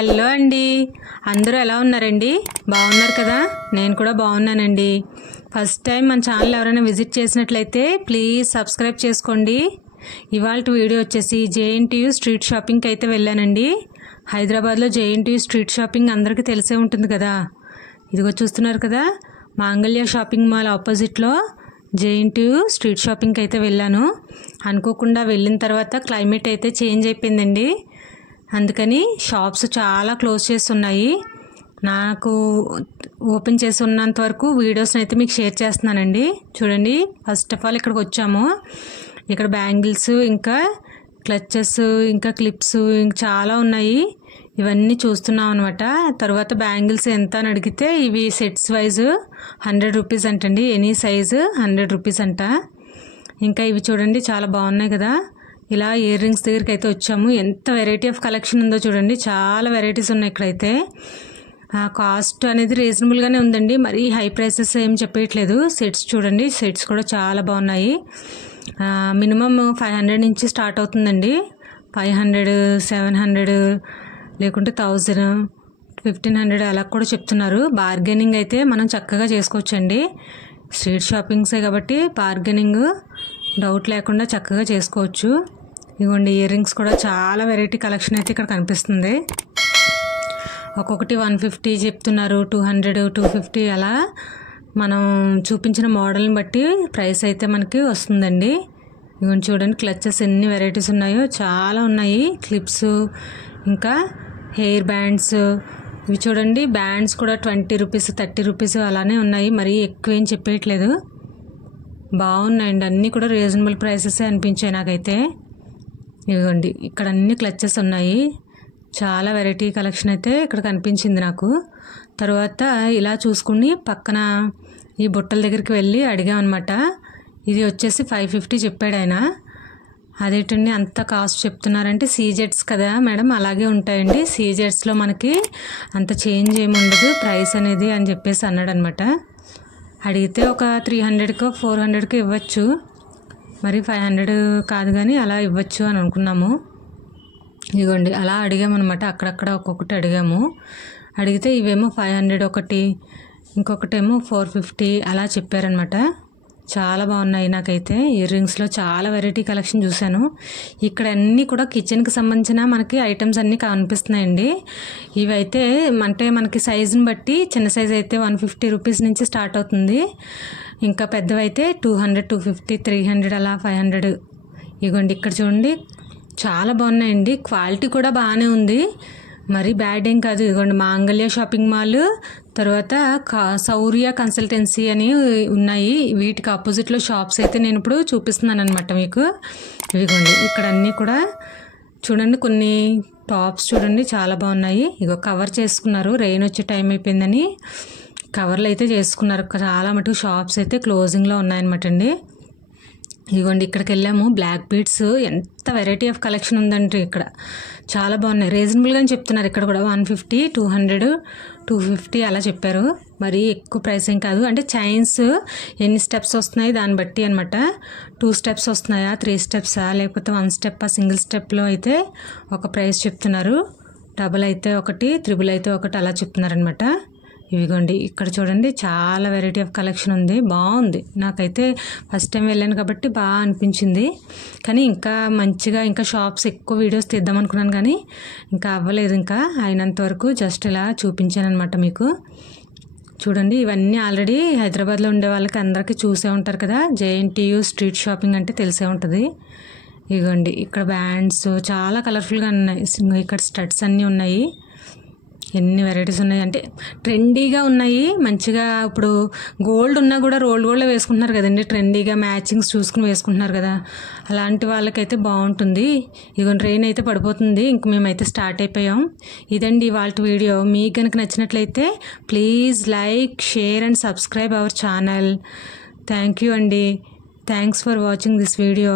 Hello అండి, అందరూ ఎలా ఉన్నారండి? బాగున్నారు కదా? నేను కూడా బాగున్నానండి. ఫస్ట్ టైం మన ఛానల్ ఎవరైనా విజిట్ చేసినట్లయితే ప్లీజ్ సబ్స్క్రైబ్ చేసుకోండి. ఇవాళ వీడియో వచ్చేసి జేఎన్టీయూ స్ట్రీట్ షాపింగ్కి అయితే వెళ్ళానండి. హైదరాబాద్లో జేఎన్టీయూ స్ట్రీట్ షాపింగ్ అందరికీ తెలిసే ఉంటుంది కదా. ఇదిగో చూస్తున్నారు కదా, మాంగళ్య షాపింగ్ మాల్ ఆపోజిట్లో జేఎన్టీయూ స్ట్రీట్ షాపింగ్కి అయితే వెళ్ళాను. అనుకోకుండా వెళ్ళిన తర్వాత క్లైమేట్ అయితే చేంజ్ అయిపోయిందండి. అందుకని షాప్స్ చాలా క్లోజ్ చేస్తున్నాయి. నాకు ఓపెన్ చేసి ఉన్నంత వరకు వీడియోస్ని అయితే మీకు షేర్ చేస్తున్నానండి. చూడండి, ఫస్ట్ ఆఫ్ ఆల్ ఇక్కడికి వచ్చాము. ఇక్కడ బ్యాంగిల్స్, ఇంకా క్లచెస్, ఇంకా క్లిప్స్ ఇంకా చాలా ఉన్నాయి. ఇవన్నీ చూస్తున్నాం అనమాట. తర్వాత బ్యాంగిల్స్ ఎంత అని అడిగితే ఇవి సెట్స్ వైజ్ 100 రూపీస్ అంటండి. ఎనీ సైజు 100 రూపీస్ అంట. ఇంకా ఇవి చూడండి, చాలా బాగున్నాయి కదా. ఇలా ఇయర్ రింగ్స్ దగ్గరికి అయితే వచ్చాము. ఎంత వెరైటీ ఆఫ్ కలెక్షన్ ఉందో చూడండి, చాలా వెరైటీస్ ఉన్నాయి ఇక్కడైతే. కాస్ట్ అనేది రీజనబుల్గానే ఉందండి, మరీ హై ప్రైసెస్ ఏం చెప్పట్లేదు. సెట్స్ చూడండి, సెట్స్ కూడా చాలా బాగున్నాయి. మినిమం 500 నుంచి స్టార్ట్ అవుతుందండి. 500, 700 లేకుంటే 1000, 1500 అలా కూడా చెప్తున్నారు. బార్గెనింగ్ అయితే మనం చక్కగా చేసుకోవచ్చండి. స్ట్రీట్ షాపింగ్సే కాబట్టి బార్గెనింగ్ డౌట్ లేకుండా చక్కగా చేసుకోవచ్చు. ఇదిగోండి, ఇయర్ రింగ్స్ కూడా చాలా వెరైటీ కలెక్షన్ అయితే ఇక్కడ కనిపిస్తుంది. ఒక్కొక్కటి 150 చెప్తున్నారు, 200, 250 అలా మనం చూపించిన మోడల్ని బట్టి ప్రైస్ అయితే మనకి వస్తుందండి. ఇవన్నీ చూడండి, క్లచెస్ ఎన్ని వెరైటీస్ ఉన్నాయో చాలా ఉన్నాయి. క్లిప్స్, ఇంకా హెయిర్ బ్యాండ్స్, ఇవి చూడండి. బ్యాండ్స్ కూడా 20 రూపీస్, 30 రూపీస్ అలానే ఉన్నాయి. మరీ ఎక్కువ ఏం చెప్పేయట్లేదు. బాగున్నాయండి, అన్నీ కూడా రీజనబుల్ ప్రైసెసే అనిపించాయి నాకైతే. ఇదిగోండి, ఇక్కడ అన్ని క్లచెస్ ఉన్నాయి. చాలా వెరైటీ కలెక్షన్ అయితే ఇక్కడ కనిపించింది నాకు. తర్వాత ఇలా చూసుకుని పక్కన ఈ బుట్టల దగ్గరికి వెళ్ళి అడిగామన్నమాట. ఇది వచ్చేసి 550 చెప్పాడు ఆయన. అదేంటండి అంత కాస్ట్ చెప్తున్నారంటే, సీజెట్స్ కదా మేడం, అలాగే ఉంటాయండి. సీజెట్స్లో మనకి అంత చేంజ్ ఏమి ఉండదు ప్రైస్ అనేది అని చెప్పేసి అన్నాడు అనమాట. అడిగితే ఒక 300కో 400కో ఇవ్వచ్చు, మరి 500 కాదు కానీ అలా ఇవ్వచ్చు అని అనుకున్నాము. ఇదిగోండి, అలా అడిగామన్నమాట. అక్కడక్కడ ఒక్కొక్కటి అడిగాము. అడిగితే ఇవేమో 500 ఒకటి, ఇంకొకటేమో 450 అలా చెప్పారనమాట. చాలా బాగున్నాయి. నాకైతే ఇయర్ రింగ్స్లో చాలా వెరైటీ కలెక్షన్ చూశాను. ఇక్కడ అన్నీ కూడా కిచెన్కి సంబంధించిన మనకి ఐటమ్స్ అన్నీ కనిపిస్తున్నాయండి. ఇవైతే అంటే మనకి సైజుని బట్టి చిన్న సైజ్ అయితే 150 రూపీస్ నుంచి స్టార్ట్ అవుతుంది. ఇంకా పెద్దవైతే 200, 250, 300 అలా 500. ఇగోండి, ఇక్కడ చూడండి, చాలా బాగున్నాయండి. క్వాలిటీ కూడా బాగానే ఉంది, మరి బ్యాడ్ ఏం కాదు. ఇదిగోండి, మాంగళ్య షాపింగ్ మాల్, తర్వాత శౌర్య కన్సల్టెన్సీ అని ఉన్నాయి. వీటికి ఆపోజిట్లో షాప్స్ అయితే నేను ఇప్పుడు చూపిస్తున్నాను అనమాట మీకు. ఇదిగోండి, ఇక్కడ అన్నీ కూడా చూడండి. కొన్ని టాప్స్ చూడండి, చాలా బాగున్నాయి. ఇగో కవర్ చేసుకున్నారు, రెయిన్ వచ్చే టైం అయిపోయిందని కవర్లు అయితే చేసుకున్నారు. చాలా మటుకు షాప్స్ అయితే క్లోజింగ్లో ఉన్నాయన్నమాట అండి. ఇదిగోండి, ఇక్కడికి వెళ్ళాము. బ్లాక్ బీడ్స్ ఎంత వెరైటీ ఆఫ్ కలెక్షన్ ఉందంటే ఇక్కడ చాలా బాగున్నాయి. రీజనబుల్గానే చెప్తున్నారు ఇక్కడ కూడా. 150, 200, 250 అలా చెప్పారు. మరి ఎక్కువ ప్రైస్ ఏం కాదు. అంటే చైన్స్ ఎన్ని స్టెప్స్ వస్తున్నాయి దాన్ని బట్టి అనమాట. 2 స్టెప్స్ వస్తున్నాయా, 3 స్టెప్సా, లేకపోతే 1 స్టెప్పా, సింగిల్ స్టెప్లో అయితే ఒక ప్రైస్ చెప్తున్నారు. డబుల్ అయితే ఒకటి, త్రిబుల్ అయితే ఒకటి అలా చెప్తున్నారనమాట. ఇవిగోండి, ఇక్కడ చూడండి, చాలా వెరైటీ ఆఫ్ కలెక్షన్ ఉంది. బాగుంది. నాకైతే ఫస్ట్ టైం వెళ్ళాను కాబట్టి బాగా అనిపించింది. కానీ ఇంకా మంచిగా ఇంకా షాప్స్ ఎక్కువ వీడియోస్ తీద్దాం అనుకున్నాను, కానీ ఇంకా అవ్వలేదు. ఇంకా అయినంత వరకు జస్ట్ ఇలా చూపించాను అనమాట మీకు. చూడండి, ఇవన్నీ ఆల్రెడీ హైదరాబాద్లో ఉండే వాళ్ళకి అందరికీ చూసే ఉంటారు కదా. జేఎన్టీయూ స్ట్రీట్ షాపింగ్ అంటే తెలిసే ఉంటుంది. ఇదిగోండి, ఇక్కడ బ్యాండ్స్ చాలా కలర్ఫుల్గా ఉన్నాయి. ఇక్కడ స్టడ్స్ అన్నీ ఉన్నాయి. ఎన్ని వెరైటీస్ ఉన్నాయి అంటే ట్రెండీగా ఉన్నాయి మంచిగా. ఇప్పుడు గోల్డ్ ఉన్నా కూడా రోల్డ్ గోల్డ్ వేసుకుంటున్నారు కదండి, ట్రెండీగా మ్యాచింగ్స్ చూసుకుని వేసుకుంటున్నారు కదా. అలాంటి వాళ్ళకైతే బాగుంటుంది. ఇదిగోండి, రెయిన్ అయితే పడిపోతుంది. ఇంక మేమైతే స్టార్ట్ అయిపోయాం. ఇదండి ఇవాళ వీడియో. మీకు కనుక నచ్చినట్లయితే please like, share and subscribe our channel. Thank you అండి. Thanks for watching this video.